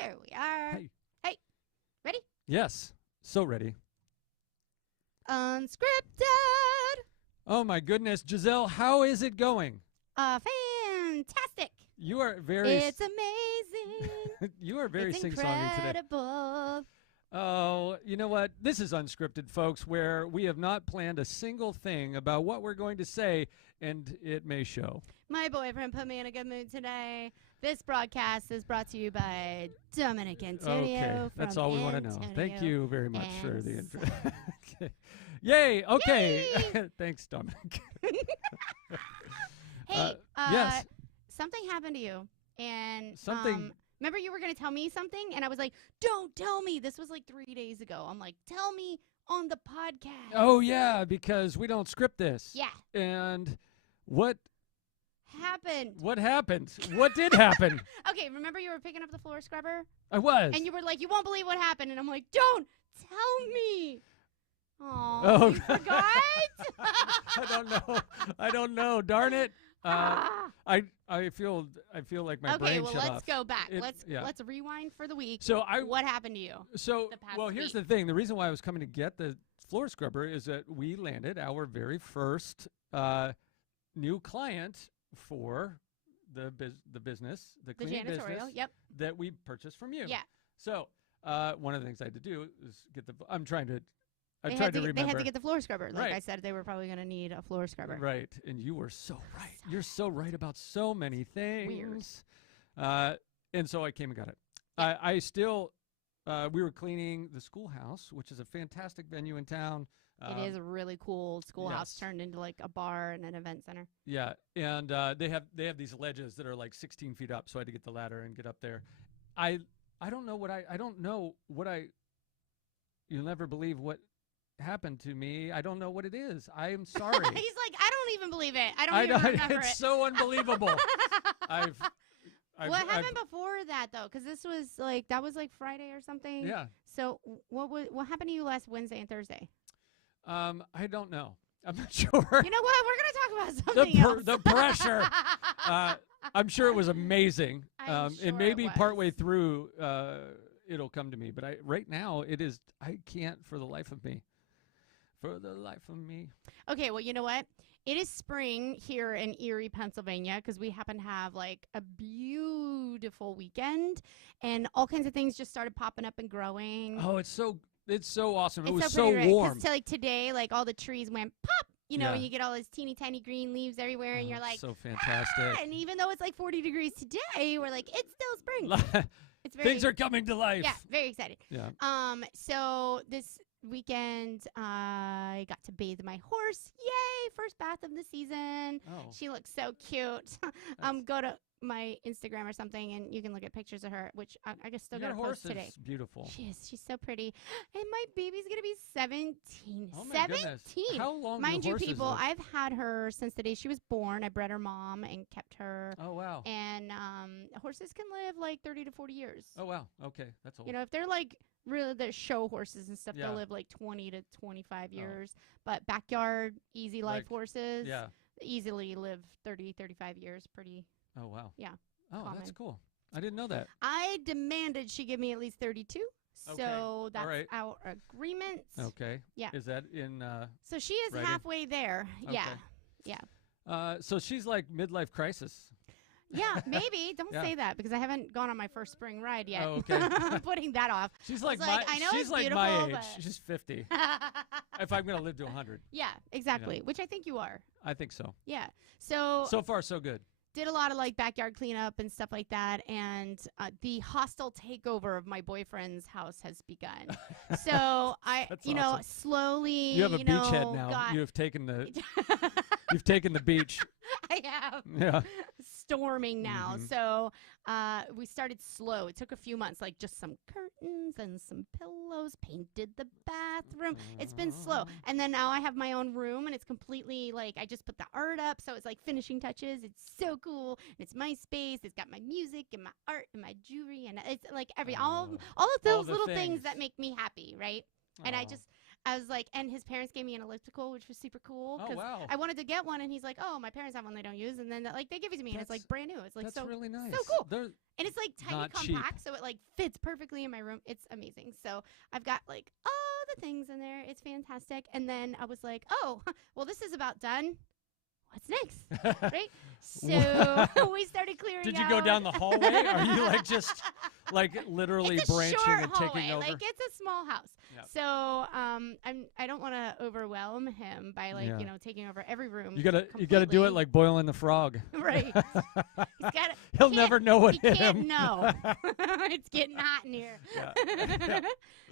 There we are. Hey. Hey. Ready? Yes. So ready. Unscripted. Oh, my goodness. Gisele, how is it going? Fantastic. You are very... It's amazing. you are very it's sing-songy today. incredible. Oh, you know what? This is Unscripted, folks, where we have not planned a single thing about what we're going to say, and it may show. My boyfriend put me in a good mood today. This broadcast is brought to you by Dominic Antonio. Okay, that's from all we want to know. Antonio Thank you very much for and the intro. Okay. Yay! Okay. Yay! Thanks, Dominic. Hey, yes. something happened to you, and Something- remember you were going to tell me something, and I was like, "Don't tell me." This was like 3 days ago. I'm like, "Tell me on the podcast." Oh, yeah, because we don't script this. Yeah. And what Happened. happened? What did happen? Okay, remember you were picking up the floor scrubber, I was. and you were like, "You won't believe what happened," and I'm like, "Don't tell me." Oh, You forgot? I don't know. Darn it. Ah. I feel like my Okay, brain well, shut let's off. go back. Yeah. Let's rewind for the week. So What happened to you? So the past well, here's week? the thing. The reason why I was coming to get the floor scrubber is that we landed our very first new client for the business, the cleaning janitorial, business yep. that we purchased from you. Yeah. So one of the things I had to do is get the. I'm trying to. I They tried had to to remember. get the floor scrubber. Like Right. I said, they were probably going to need a floor scrubber. Right, and you were so right. You're so right about so many things. Weird. And so I came and got it. Yeah. I still, we were cleaning the schoolhouse, which is a fantastic venue in town. It is a really cool schoolhouse yes. turned into like a bar and an event center. Yeah, and they have these ledges that are like 16 feet up, so I had to get the ladder and get up there. I don't know what you'll never believe what happened to me. I don't know what it is. I am sorry. He's like, I don't even believe it. I don't even remember it's it. so unbelievable. What happened before that though? Because this was like that was like Friday or something. Yeah. So what happened to you last Wednesday and Thursday? I don't know. I'm not sure. You know what? We're gonna talk about something else. The pressure. I'm sure it was amazing. I'm sure and maybe it was. partway through, it'll come to me. But right now, it is. I can't for the life of me. For the life of me. Okay, well, you know what? It is spring here in Erie, Pennsylvania, because we happen to have like a beautiful weekend, and all kinds of things just started popping up and growing. Oh, it's so awesome. It was so pretty, right? warm. 'Cause like today, like all the trees went pop. You know, Yeah. and you get all those teeny tiny green leaves everywhere, and you're like, so fantastic. And even though it's like 40 degrees today, we're like, it's still spring. It's very Things are coming to life. yeah, very excited. Yeah. So this weekend I got to bathe my horse. Yay! First bath of the season. Oh. She looks so cute. Go to my Instagram or something, and you can look at pictures of her, which I guess still Your got to horse post today. is beautiful. She's so pretty, and my baby's gonna be 17. Oh my 17. goodness. How long Mind do you, horses people, live? I've had her since the day she was born. I bred her mom and kept her. Oh wow. And horses can live like 30 to 40 years. Oh wow. Okay, that's old. You know, if they're like really the show horses and stuff, Yeah. they'll live like 20 to 25 years. But backyard, easy life Like, horses Yeah. easily live 30, 35 years. Pretty. Oh wow. Yeah. Oh, common. that's cool. I didn't know that. I demanded she give me at least 32. Okay. So that's right. our agreement. Okay. Yeah. Is that in? So she is Writing? halfway there. Yeah. Okay. Yeah. So she's like midlife crisis. Yeah, maybe. Don't Yeah. say that because I haven't gone on my first spring ride yet. Oh, okay. I'm putting that off. She's I was like like, my. I know she's it's like my beautiful, age. but- She's 50. If I'm gonna live to 100, Yeah, exactly. Which I think you are. I think so. Yeah. So So far, so good. did a lot of like backyard cleanup and stuff like that, and the hostile takeover of my boyfriend's house has begun. So I, That's know, awesome. slowly, You have a beachhead now. got- You have taken the. You've taken the beach. I have. Yeah. Storming now. Mhm. So we started slow. It took a few months, like just some curtains and some pillows, painted the bathroom. It's been slow. And then now I have my own room, and it's completely like I just put the art up. So it's like finishing touches. It's so cool. And it's my space. It's got my music and my art and my jewelry. And it's like all of those the little things things. that make me happy, right? And I Aw. just I was like, and his parents gave me an elliptical, which was super cool. Oh, wow. I wanted to get one, and he's like, oh, my parents have one they don't use. And then, like, they give it to me, and it's, like, brand new. It's, like, that's really nice. so cool. They're and it's, like, tiny not compact, cheap. so it, like, fits perfectly in my room. It's amazing. So I've got, like, all the things in there. It's fantastic. And then I was like, oh, well, this is about done. What's next? Right? So we started clearing Did you out. go down the hallway? Are you, like, just, like, literally It's a branching short and hallway. taking over? Like, it's a small house. Yep. So I don't want to overwhelm him by, like, Yeah. you know, taking over every room. You gotta do completely. it like boiling the frog. Right. He's got He'll never know what He hit can't him. know. It's getting hot in here. Yeah.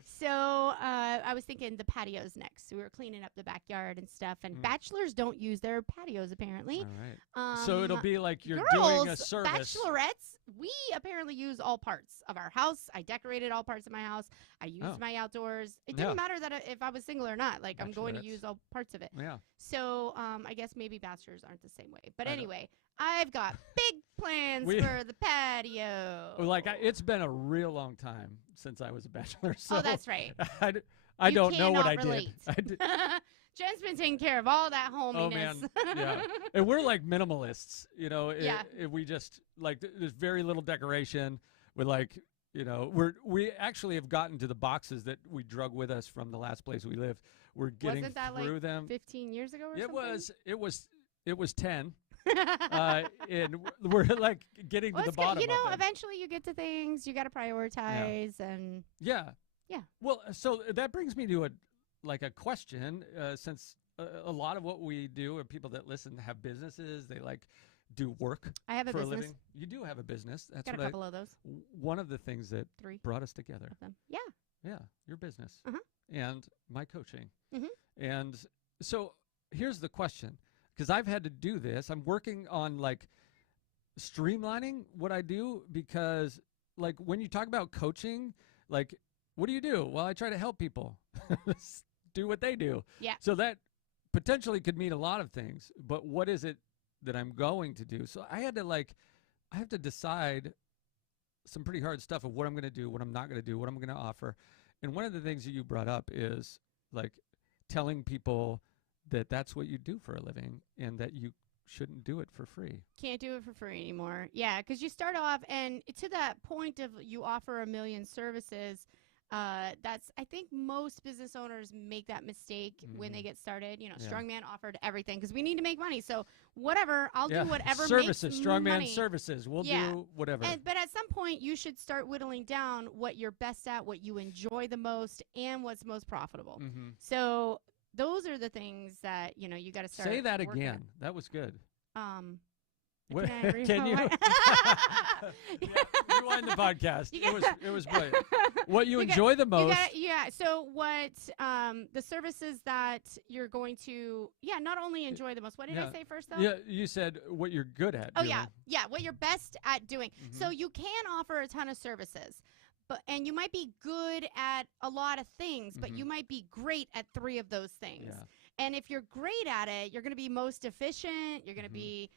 So I was thinking the patios next. So we were cleaning up the backyard and stuff. And bachelors don't use their patios, apparently. All right. So it'll be like you're girls, doing a service. Bachelorettes, we apparently use all parts of our house. I decorated all parts of my house. I used my outdoors. It didn't matter that if I was single or not. Like, I'm going to use all parts of it. Yeah. So I guess maybe bachelors aren't the same way. But anyway, I've got big plans for the patio. Like, it's been a real long time since I was a bachelor. So oh, that's right. I You don't know what I cannot relate. did. Jen's been taking care of all that hominess. Oh, man. Yeah. And we're like minimalists, you know. Yeah. We just, like, there's very little decoration. We're like, you know, we actually have gotten to the boxes that we drug with us from the last place we lived. We're getting Wasn't that through like them. 15 years ago or It something? it was 10. And we're like getting to the it's bottom good. You know, of them. eventually you get to things. You got to prioritize and Yeah. Yeah. Well, so that brings me to a question, since a lot of what we do, and people that listen have businesses, they like do work I have a for business. a living. You do have a business. That's Got a what couple of those. one of the things that 3 brought us together. of them. Yeah. Yeah, your business Uh-huh. and my coaching. Mhm. And so here's the question, because I've had to do this. I'm working on like streamlining what I do, because like when you talk about coaching, like what do? Well, I try to help people do what they do. Yeah. So that potentially could mean a lot of things, but what is it that I'm going to do? So I have to decide some pretty hard stuff of what I'm going to do, what I'm not going to do, what I'm going to offer. And one of the things that you brought up is like telling people that that's what you do for a living and that you shouldn't do it for free. Can't do it for free anymore. Yeah, because you start off, and to that point of you offer a million services, that's, I think most business owners make that mistake when they get started. You know, Yeah. Strongman offered everything because we need to make money. So whatever, I'll do whatever services, makes Strongman money. services. We'll Yeah. do whatever. But at some point, you should start whittling down what you're best at, what you enjoy the most, and what's most profitable. Mm-hmm. So those are the things that, you know, you got to start. Say that working again. That was good. What? Can you? Rewind the podcast. It was brilliant. What you enjoy the most. So what the services that you're going to not only enjoy the most. What did I say first though? Yeah, you said what you're good at. Oh doing. yeah, what you're best at doing. Mhm. So you can offer a ton of services. And you might be good at a lot of things, but you might be great at 3 of those things. Yeah. And if you're great at it, you're going to be most efficient. You're going to be,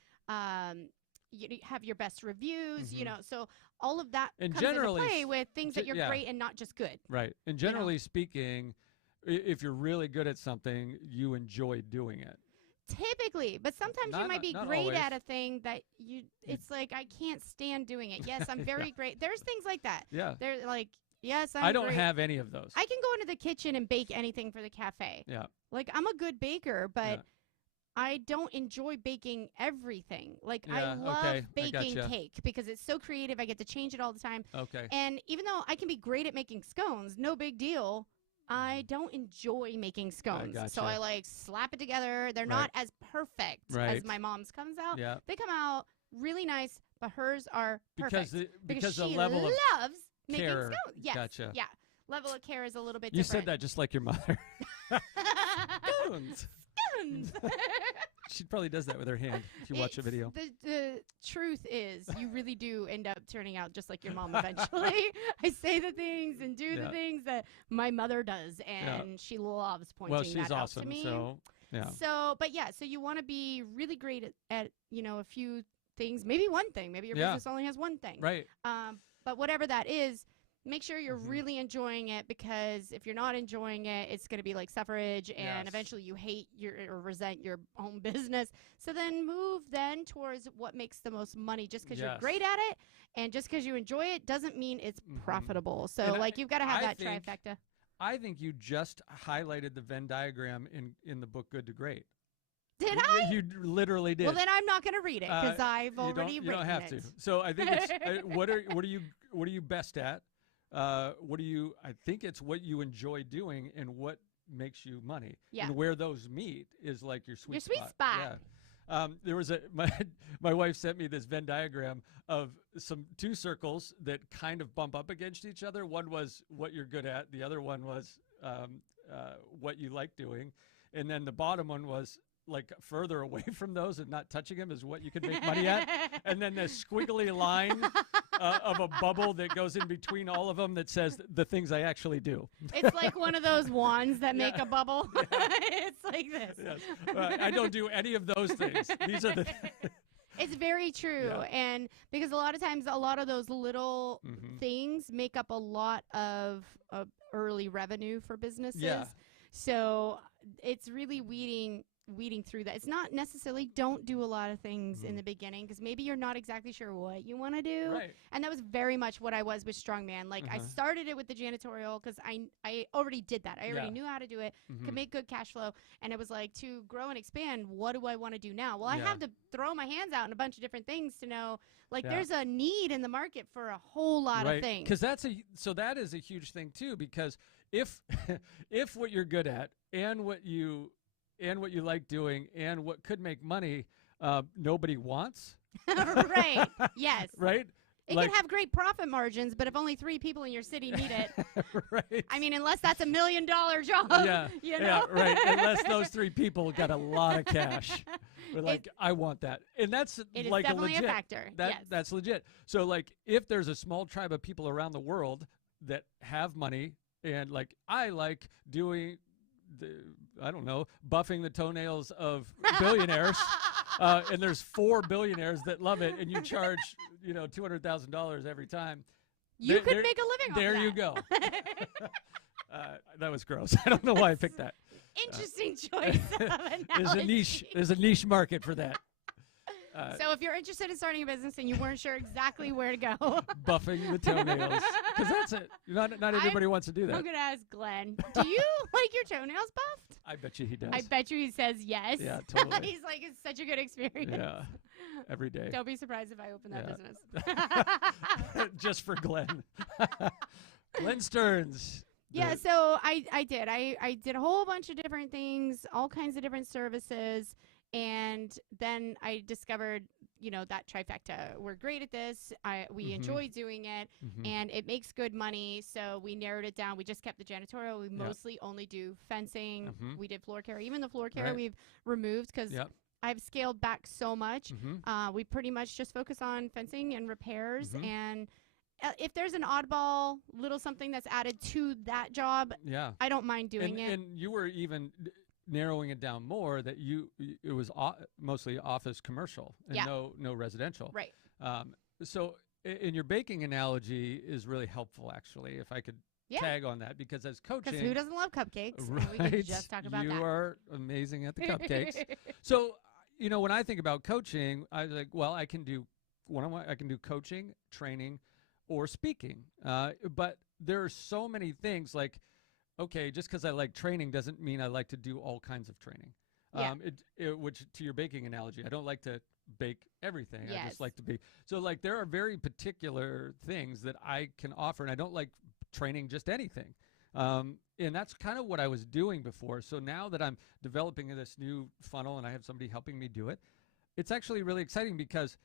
you have your best reviews, you know. So all of that And comes into generally play with things that you're great and not just good. Right. And generally speaking, if you're really good at something, you enjoy doing it. Typically, but sometimes you might be great always. at a thing that it's like, I can't stand doing it. Yes, I'm very great. There's things like that. Yeah. They're like, yes, I don't great. have any of those. I can go into the kitchen and bake anything for the cafe. Yeah. Like, I'm a good baker, but I don't enjoy baking everything. Like, I love baking cake because it's so creative. I get to change it all the time. Okay. And even though I can be great at making scones, no big deal, I don't enjoy making scones. So I like slap it together. They're not as perfect as my mom's comes out. Yeah. They come out really nice, but hers are perfect. Because she the level of loves making care. scones. Yes. Gotcha. Yeah. Level of care is a little bit You different. said that just like your mother. Scones. Scones. She probably does that with her hand if you watch a video. The truth is, you really do end up turning out just like your mom eventually. I say the things and do the things that my mother does, and she loves pointing that out to me. So, yeah. So you want to be really great at you know, a few things, maybe one thing. Maybe your business only has one thing. Right. But whatever that is, make sure you're really enjoying it, because if you're not enjoying it, it's going to be like suffrage, and eventually you hate or resent your own business. So then move then towards what makes the most money. Just because you're great at it and just because you enjoy it doesn't mean it's profitable. So like you've got to have that trifecta. I think you just highlighted the Venn diagram in the book Good to Great. Did I? You literally did. Well, then I'm not going to read it because I've already written it. You don't have to. So I think it's what are you best at? I think it's what you enjoy doing and what makes you money. Yeah. And where those meet is like your sweet spot. Yeah. There was my wife sent me this Venn diagram of two circles that kind of bump up against each other. One was what you're good at. The other one was what you like doing. And then the bottom one was like further away from those and not touching them is what you could make money at. And then this squiggly line of a bubble that goes in between all of them that says the things I actually do. It's like one of those wands that make a bubble. It's like this. Yes. I don't do any of those things. These are the It's very true. Yeah. And because a lot of times, a lot of those little things make up a lot of early revenue for businesses. Yeah. So it's really weeding through that. It's not necessarily don't do a lot of things in the beginning, because maybe you're not exactly sure what you want to do. Right. And that was very much what I was with Strongman. Like I started it with the janitorial because I already did that. I already knew how to do it, could make good cash flow. And it was like, to grow and expand, what do I want to do now? Well, I have to throw my hands out in a bunch of different things to know, like there's a need in the market for a whole lot of things. Because that is a huge thing too, because if what you're good at and what you like doing and what could make money, nobody wants. Right. Yes. Right? It can have great profit margins, but if only 3 people in your city need it. Right. I mean, unless that's $1 million job. Yeah. You know? Yeah, right. Unless those 3 people got a lot of cash. We're like, I want that. And that's like definitely a factor. That's legit. So like if there's a small tribe of people around the world that have money, and like I like doing buffing the toenails of billionaires, and there's 4 billionaires that love it, and you charge, $200,000 every time. You could make a living off There that. You go. That was gross. I don't know why I picked that. Interesting choice of analogy. There's a niche market for that. So if you're interested in starting a business and you weren't sure exactly where to go. Buffing the toenails. Because that's it. Not everybody wants to do that. I'm going to ask Glenn. Do you like your toenails buffed? I bet you he does. I bet you he says yes. Yeah, totally. He's like, it's such a good experience. Yeah, every day. Don't be surprised if I open that business. Just for Glenn. Glenn Stearns. Yeah, so I did. I did a whole bunch of different things, all kinds of different services. And then I discovered, that trifecta. We're great at this. We enjoy doing it, and it makes good money. So we narrowed it down. We just kept the janitorial. We mostly only do fencing. We did floor care. Even the floor care we've removed because I've scaled back so much. We pretty much just focus on fencing and repairs. And if there's an oddball little something that's added to that job, I don't mind doing it. And you were even narrowing it down more that it was mostly office commercial and no residential. Right. So in your baking analogy is really helpful, actually, if I could tag on that, because as coaching. Because who doesn't love cupcakes? Right. And we can just talk about that. You are amazing at the cupcakes. So, when I think about coaching, I was like, well, I can do I can do coaching, training, or speaking. But there are so many things like, okay, just because I like training doesn't mean I like to do all kinds of training. Which, to your baking analogy, I don't like to bake everything. Yes. I just like to be. So, like, there are very particular things that I can offer, and I don't like training just anything. And that's kind of what I was doing before. So now that I'm developing this new funnel and I have somebody helping me do it, it's actually really exciting, because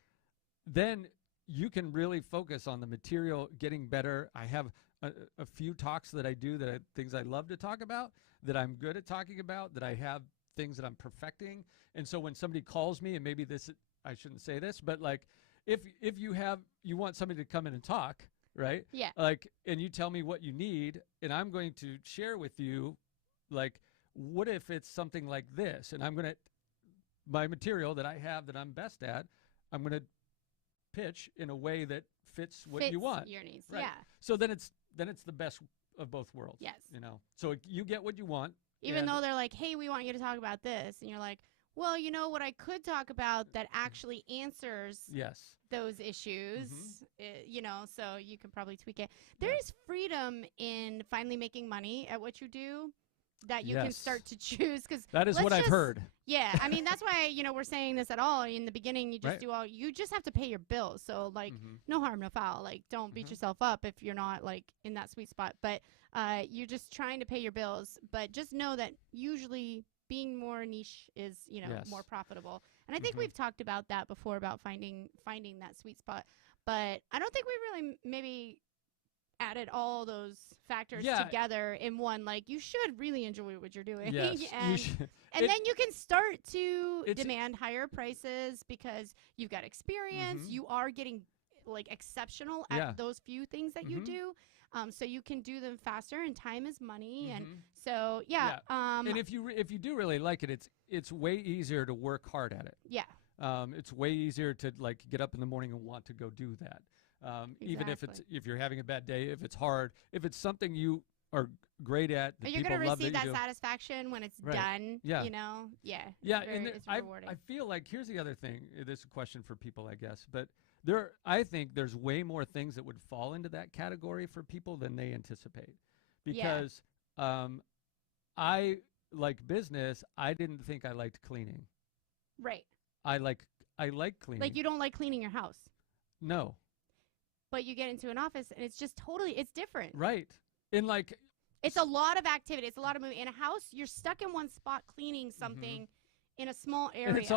then you can really focus on the material, getting better. I have a few talks that I do things I love to talk about, that I'm good at talking about, that I have things that I'm perfecting. And so when somebody calls me, and maybe I shouldn't say this, but like if you want somebody to come in and talk, right? Yeah. Like, and you tell me what you need, and I'm going to share with you, like, what if it's something like this? And my material that I have that I'm best at, I'm going to pitch in a way that fits what you want. Your needs. Right. Yeah. So then it's the best of both worlds. Yes. So you get what you want. Even though they're like, hey, we want you to talk about this. And you're like, well, you know what I could talk about that actually answers those issues, so you can probably tweak it. There is freedom in finally making money at what you do that you can start to choose. Cause that is what I've heard. Yeah. I mean, that's why, we're saying this at all. In the beginning, you just you just have to pay your bills. So, like, no harm, no foul. Like, don't beat yourself up if you're not, like, in that sweet spot. But you're just trying to pay your bills. But just know that usually being more niche is, more profitable. And I think we've talked about that before, about finding that sweet spot. But I don't think we really maybe added all those factors together in one. Like, you should really enjoy what you're doing. Yes, and then you can start to demand higher prices because you've got experience. You are getting, like, exceptional at those few things that you do. So you can do them faster, and time is money. And so, and if you do really like it, it's way easier to work hard at it. Yeah. It's way easier to, like, get up in the morning and want to go do that. Even if you're having a bad day, if it's hard, if it's something you are great at, that you're going to receive that satisfaction when it's done. Yeah. It's rewarding. I feel like here's the other thing. This is a question for people, I guess, but I think there's way more things that would fall into that category for people than they anticipate, because I like business. I didn't think I liked cleaning. Right. I like cleaning. Like, you don't like cleaning your house. No. But you get into an office and it's just it's different. Right. And, like, it's a lot of activity. It's a lot of moving. In a house, you're stuck in one spot cleaning something in a small area. And it's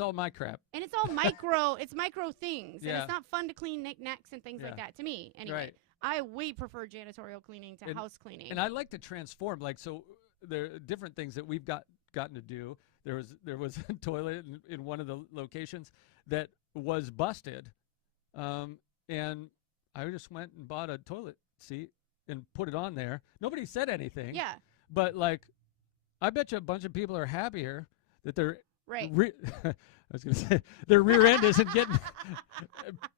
all my crap. And it's all micro. It's micro things. Yeah. And it's not fun to clean knickknacks and things like that, to me. Anyway, right. I way prefer janitorial cleaning to house cleaning. And I like to transform. Like, so there are different things that we've gotten to do. There was a toilet in one of the locations that was busted, and I just went and bought a toilet seat and put it on there. Nobody said anything. Yeah. But, like, I bet you a bunch of people are happier that they're right. I was going to say their rear end isn't getting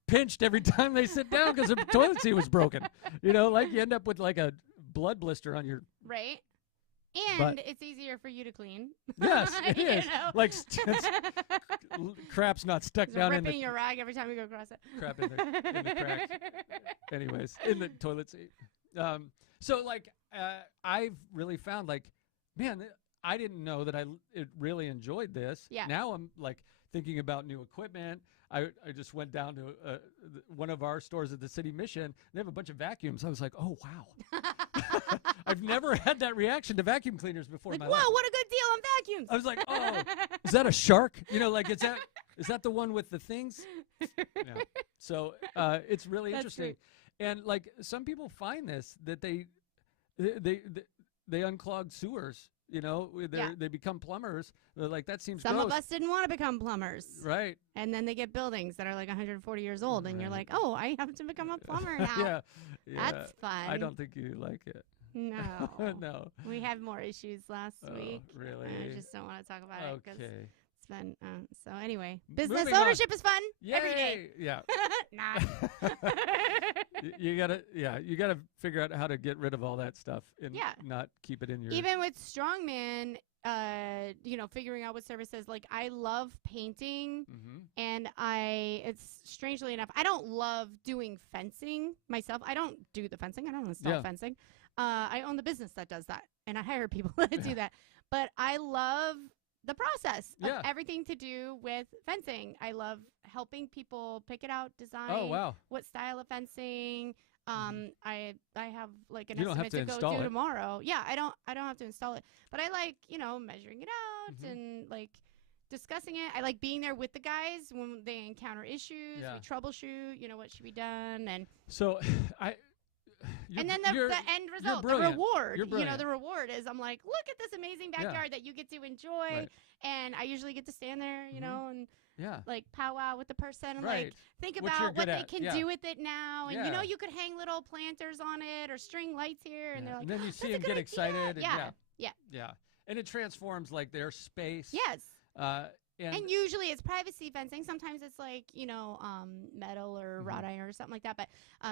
pinched every time they sit down because their toilet seat was broken. Like, you end up with, like, a blood blister on your right. And it's easier for you to clean. Yes, it is. Like, crap's not stuck down in ripping your rag every time you go across it. Crap in the crack. Anyways, in the toilet seat. So, like, I've really found, like, man, I didn't know that I really enjoyed this. Yeah. Now I'm, like, thinking about new equipment. I just went down to one of our stores at the City Mission. They have a bunch of vacuums. I was like, oh, wow. I've never had that reaction to vacuum cleaners before in my life. Whoa, what a good deal on vacuums. I was like, oh, is that a shark? Like, is that the one with the things? Yeah. So it's really interesting. True. And, like, some people find this, that they unclog sewers. They become plumbers. They're like, that seems Some gross. of us didn't want to become plumbers. Right. And then they get buildings that are like 140 years old, and you're like, oh, I have to become a plumber now. Yeah. That's fun. I don't think you like it. No. No. We had more issues last week. Really? I just don't want to talk about it because Okay. it's been, so anyway. Business Moving ownership is fun. Yay! Every day. Yeah. Nah. you gotta figure out how to get rid of all that stuff and not keep it in your. Even with strongman, figuring out what services. Like, I love painting, and it's strangely enough, I don't love doing fencing myself. I don't do the fencing. I don't install fencing. I own the business that does that, and I hire people to do that. But I love the process of everything to do with fencing. I love helping people pick it out, design. Oh, wow. What style of fencing. I have, like, an you don't estimate have to to install go do it. tomorrow. Yeah, I don't have to install it. But I like, measuring it out and, like, discussing it. I like being there with the guys when they encounter issues. Yeah. We troubleshoot, what should be done. And so and then the end result, the reward. The reward is, I'm like, look at this amazing backyard that you get to enjoy. Right. And I usually get to stand there, and like powwow with the person and right. like think What about what they can yeah. do with it now. And you could hang little planters on it or string lights here, and they're like, and then you see them "That's a get good excited. idea." And yeah. And it transforms, like, their space. Yes. And usually it's privacy fencing. Sometimes it's like, metal or wrought iron or something like that. But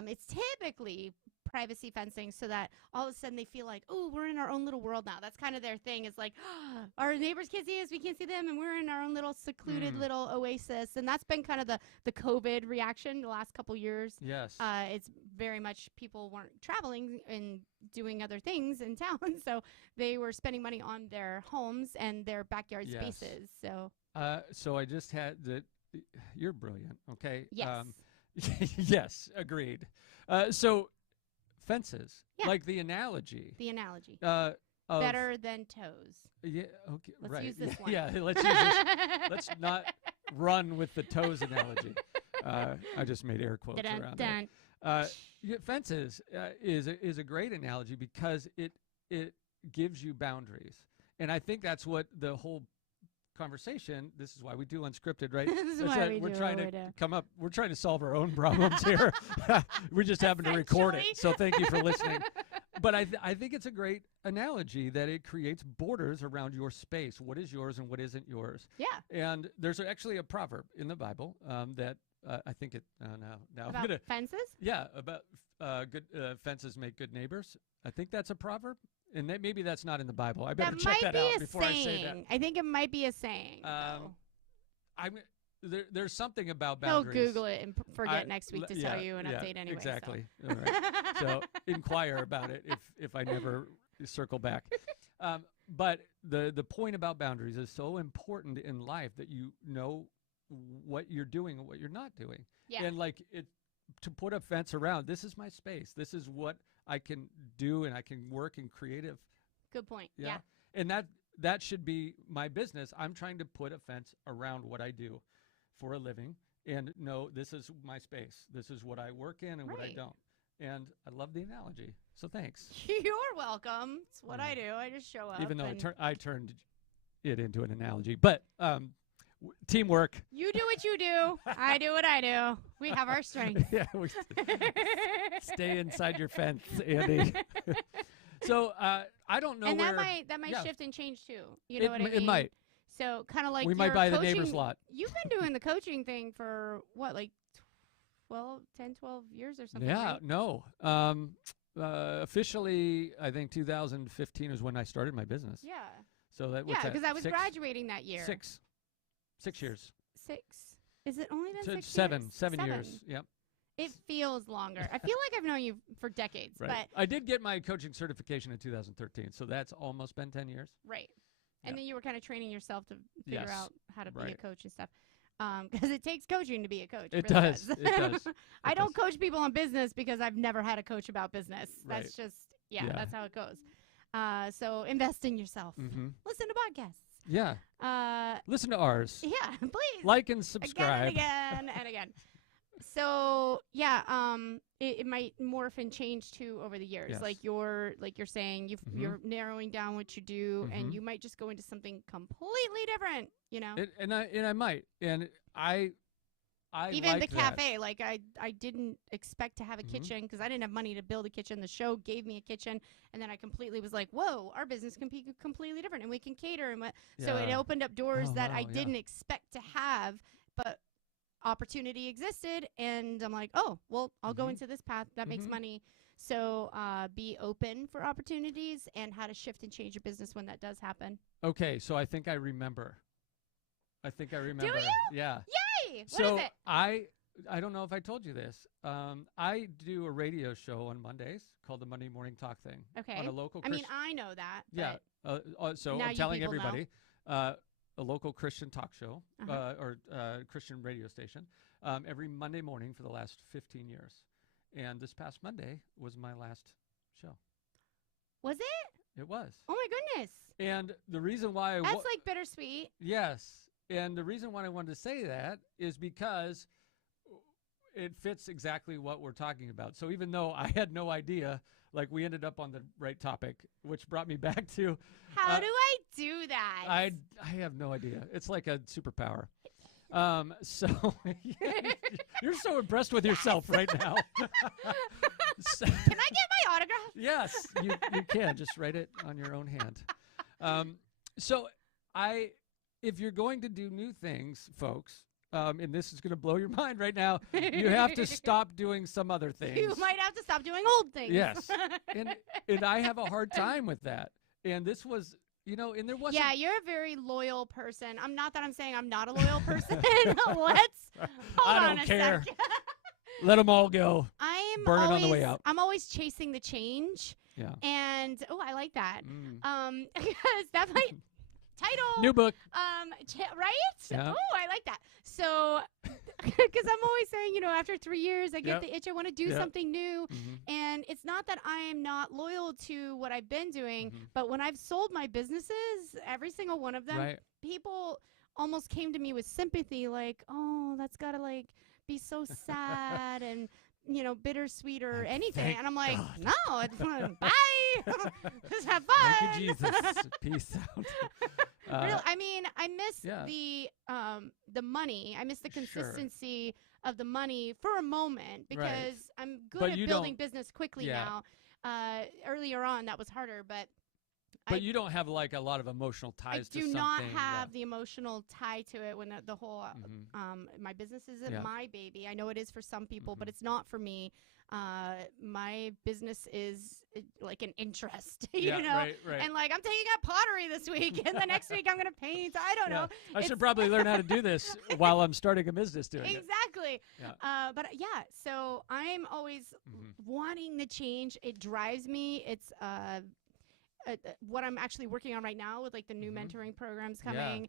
it's typically privacy fencing so that all of a sudden they feel like, oh, we're in our own little world now. That's kind of their thing. It's like, our neighbors can't see us. We can't see them. And we're in our own little secluded little oasis. And that's been kind of the COVID reaction the last couple years. Yes. It's very much people weren't traveling and doing other things in town. So they were spending money on their homes and their backyard spaces. So I just had you're brilliant. Okay. Yes. Yes. Agreed. So fences, like the analogy. The analogy. Of better than toes. Yeah. Okay. Let's use this one. Yeah. Let's use this. Let's not run with the toes analogy. I just made air quotes around that. Fences is a great analogy because it gives you boundaries, and I think that's what the whole conversation. This is why we do unscripted, right? This is why we're trying to come up. We're trying to solve our own problems here. We just happen to record it. So thank you for listening. But I think it's a great analogy that it creates borders around your space. What is yours and what isn't yours? Yeah. And there's actually a proverb in the Bible that I think it. Now about I'm gonna fences. Yeah, about good fences make good neighbors. I think that's a proverb. And maybe that's not in the Bible. I better check that out before I say that. I think it might be a saying. There's something about boundaries. He'll Google it and forget next week to tell you an update anyway. Exactly. So. All right. So inquire about it if I never circle back. But the point about boundaries is so important in life that you know what you're doing and what you're not doing. Yeah. And to put a fence around, this is my space. This is what I can do, and I can work in creative. Good point. Yeah. And that should be my business. I'm trying to put a fence around what I do for a living, and no, this is my space. This is what I work in and what I don't. And I love the analogy. So thanks. You're welcome. It's what I do. I just show up. Even though I turned it into an analogy, but teamwork. You do what you do. I do what I do. We have our strengths. Yeah, stay inside your fence, Andy. So I don't know. And that might shift and change too. You know what I mean? It might. So kind of like we might buy the neighbor's lot. You've been doing the coaching thing for what, like 10, 12 years or something? Yeah. Right? No. Officially, I think 2015 was when I started my business. Yeah. So that because I was graduating that year. 6 years. 6. Is it only been 6 years? 7 years? years. Yep. It feels longer. I feel like I've known you for decades. Right. But I did get my coaching certification in 2013, so that's almost been 10 years. Right. And then you were kind of training yourself to figure out how to be a coach and stuff. Because it takes coaching to be a coach. It really does. It does. I don't coach people on business because I've never had a coach about business. Right. That's just, that's how it goes. So invest in yourself. Mm-hmm. Listen to podcasts. Yeah. Listen to ours. Yeah, please. Like and subscribe. Again and again. So it might morph and change too over the years. Yes. Like you're saying, you're narrowing down what you do, and you might just go into something completely different. You know. And I might, and I even like the cafe. Like I didn't expect to have a kitchen because I didn't have money to build a kitchen. The show gave me a kitchen, and then I completely was like, whoa, our business can be completely different, and we can cater and so it opened up doors that I didn't expect to have, but opportunity existed, and I'm like, oh, well, I'll go into this path that makes money. So be open for opportunities and how to shift and change your business when that does happen. Okay, so I think I remember. Do you? Yeah. Yay! So what is it? I don't know if I told you this. I do a radio show on Mondays called the Monday Morning Talk Thing. Okay. On a local. I mean, I know that. Yeah. So now I'm telling everybody. Know. A local Christian talk show or Christian radio station every Monday morning for the last 15 years. And this past Monday was my last show. Was it? It was. Oh, my goodness. And the reason why That's like bittersweet. Yes. And the reason why I wanted to say that is because it fits exactly what we're talking about. So even though I had no idea, like we ended up on the right topic, which brought me back to how do I do that? I have no idea. It's like a superpower. So you're so impressed with yourself right now. Can I get my autograph? Yes, you can. Just write it on your own hand. So I if you're going to do new things, folks, and this is going to blow your mind right now, you have to stop doing some other things. You might have to stop doing old things. Yes. And I have a hard time with that. And this was, and there wasn't. Yeah, you're a very loyal person. I'm not that I'm saying I'm not a loyal person. Let's hold I on don't a care. sec. Let them all go. Burn it on the way out. I'm always chasing the change. Yeah. And, I like that. Because that's my title. New book. Right? Yeah. Oh, I like that. So, because I'm always saying, after 3 years, I get the itch. I want to do something new. Mm-hmm. And it's not that I am not loyal to what I've been doing, Mm-hmm. but when I've sold my businesses, every single one of them, people almost came to me with sympathy, like, oh, that's got to, like, be so sad and, bittersweet or anything. And I'm like, God. no, it's fun. Bye. Just have fun. Thank you, Jesus. Peace out. I miss the money. I miss the consistency of the money for a moment because I'm good at building business quickly now. Earlier on, that was harder, but you don't have like a lot of emotional ties to something. I do not have the emotional tie to it when the whole my business isn't my baby. I know it is for some people, but it's not for me. My business is like an interest, you know? Right. And like I'm taking up pottery this week and the next week I'm going to paint. I don't know. I should probably learn how to do this while I'm starting a business doing it. Exactly. So I'm always wanting the change. It drives me. It's what I'm actually working on right now with like the new mentoring programs coming.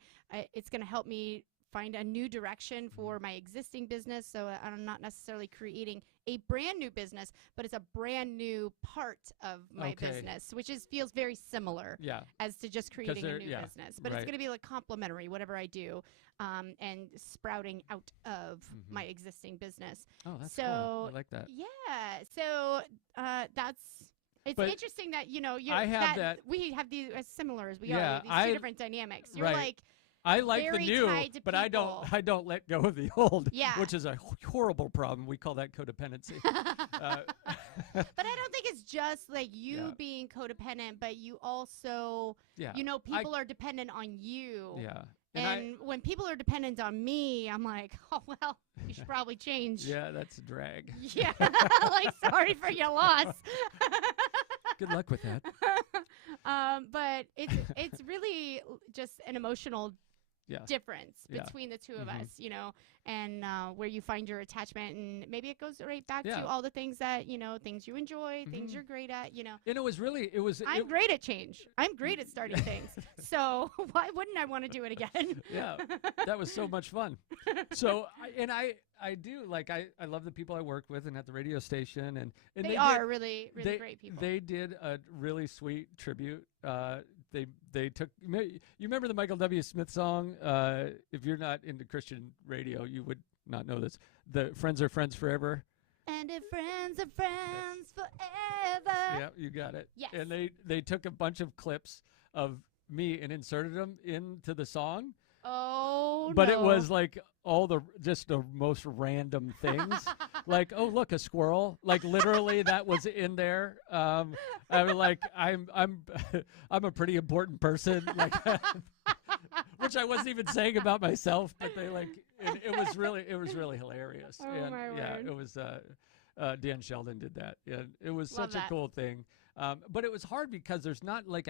It's going to help me find a new direction for my existing business. So I'm not necessarily creating a brand new business, but it's a brand new part of my business, which feels very similar as to just creating a new business. But it's going to be like complementary, whatever I do, and sprouting out of my existing business. Oh, that's cool. I like that. Yeah. So it's interesting that, we have these as similar as we are. These two different dynamics. You're like, I like the very new, tied to but I don't let go of the old, which is a horrible problem. We call that codependency. But I don't think it's just like you being codependent, but you also, people are dependent on you. Yeah. And when people are dependent on me, I'm like, oh, well, you should probably change. Yeah, that's a drag. Yeah. Like, sorry for your loss. Good luck with that. But it's really just an emotional difference between the two of us, and where you find your attachment, and maybe it goes right back to all the things that things you enjoy, things you're great at, And I'm great at change. I'm great at starting things. So why wouldn't I want to do it again? Yeah, that was so much fun. So I do like I love the people I work with and at the radio station, and they are really great people. They did a really sweet tribute. They took, you remember the Michael W. Smith song? If you're not into Christian radio, you would not know this. The Friends Are Friends Forever. And if friends are friends forever. Yeah, you got it. Yes. And they took a bunch of clips of me and inserted them into the song. Oh, but it was like just the most random things. Like, oh, look, a squirrel. Like literally that was in there. I was like, I'm a pretty important person. Like, which I wasn't even saying about myself, but they like, it was really hilarious. Oh, and my word. It was, Dan Sheldon did that. And it was Love such a cool thing. But it was hard because there's not like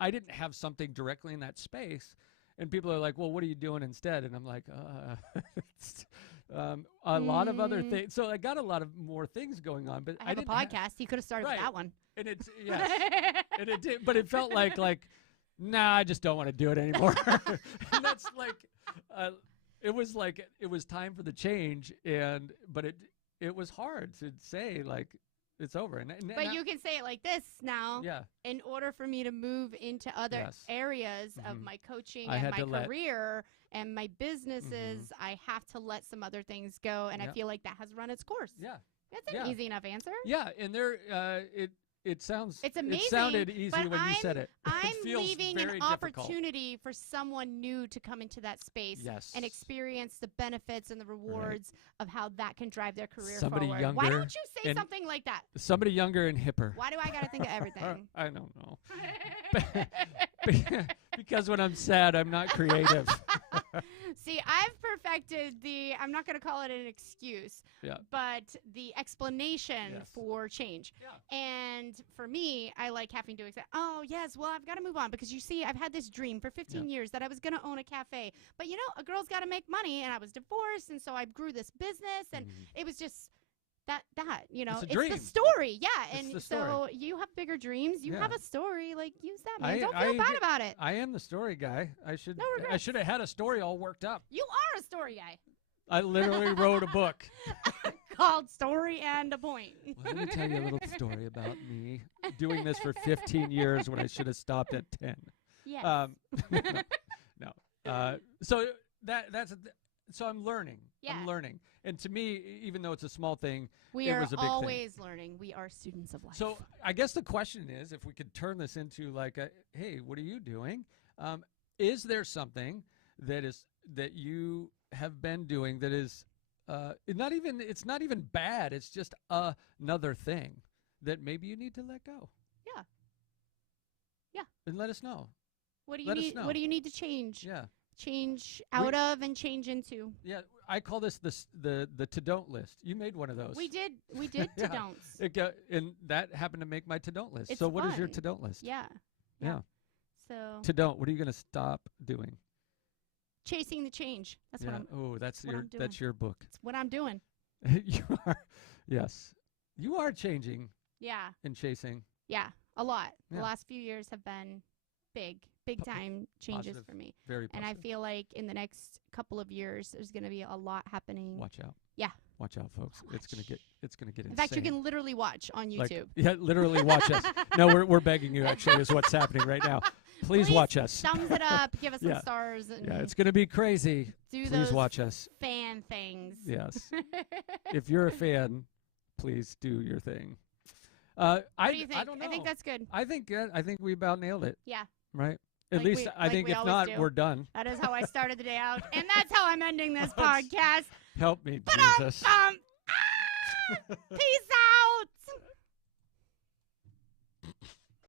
I didn't have something directly in that space. And people are like, well, what are you doing instead? And I'm like, a lot of other things. So I got a lot of more things going on. But I have a podcast. You could have started with that one. And it's, and it did. But it felt like, nah, I just don't want to do it anymore. And that's like, it was time for the change. But it was hard to say, like, it's over. But you can say it like this now. Yeah. In order for me to move into other areas of my coaching I and had my career and my businesses, I have to let some other things go. And I feel like that has run its course. Yeah. That's an easy enough answer. Yeah. And it's amazing. It sounded easy when you said it. I'm feels leaving very an opportunity for someone new to come into that space and experience the benefits and the rewards of how that can drive their career Somebody forward. Younger Why don't you say something like that? Somebody younger and hipper. Why do I got to think of everything? I don't know. Because when I'm sad, I'm not creative. See, I've perfected I'm not going to call it an excuse, but the explanation for change. Yeah. And for me, I like having to accept, oh, yes, well, I've got to move on because you see, I've had this dream for 15 years that I was going to own a cafe. But, a girl's got to make money, and I was divorced, and so I grew this business, and it was just that, it's a the story. Yeah. It's And the story. so you have bigger dreams. You have a story. Like, use that, man. Don't I feel bad about it. I am the story guy. I should regrets. have had a story all worked up. You are a story guy. I literally wrote a book called Story and a Point. Well, let me tell you a little story about me doing this for 15 years when I should have stopped at 10. Yes. No. So so I'm learning. Yeah. I'm learning. And to me, even though it's a small thing, we it are was a big always thing. learning. We are students of life. So I guess the question is, if we could turn this into like hey, what are you doing? Is there something that you have been doing that is it's not even bad. It's just another thing that maybe you need to let go. Yeah. Yeah. And let us know. What do you need? What do you need to change? Yeah. Change out of and change into. Yeah, I call this the to don't list. You made one of those. We did to don'ts. And that happened to make my to don't list. It's so what fun. is your to don't list? Yeah. So to don't. What are you going to stop doing? Chasing the change. That's what I'm. Oh, that's your book. It's what I'm doing. You are. Yes, you are changing. Yeah. And chasing. Yeah, a lot. Yeah. The last few years have been big time changes positive, for me. Very positive. And I feel like in the next couple of years, there's going to be a lot happening. Watch out. Yeah. Watch out, folks. It's gonna get insane. In fact, you can literally watch on YouTube. Literally watch us. No, we're begging you. Actually, is what's happening right now. Please watch us. Thumbs it up. Give us some stars. And it's gonna be crazy. Please watch us. Fan things. Yes. If you're a fan, please do your thing. What do you think? I don't know. I think that's good. I think we about nailed it. Yeah. Right. At least I think if not, we're done. That is how I started the day out, and that's how I'm ending this podcast. Help me, Jesus. Peace out.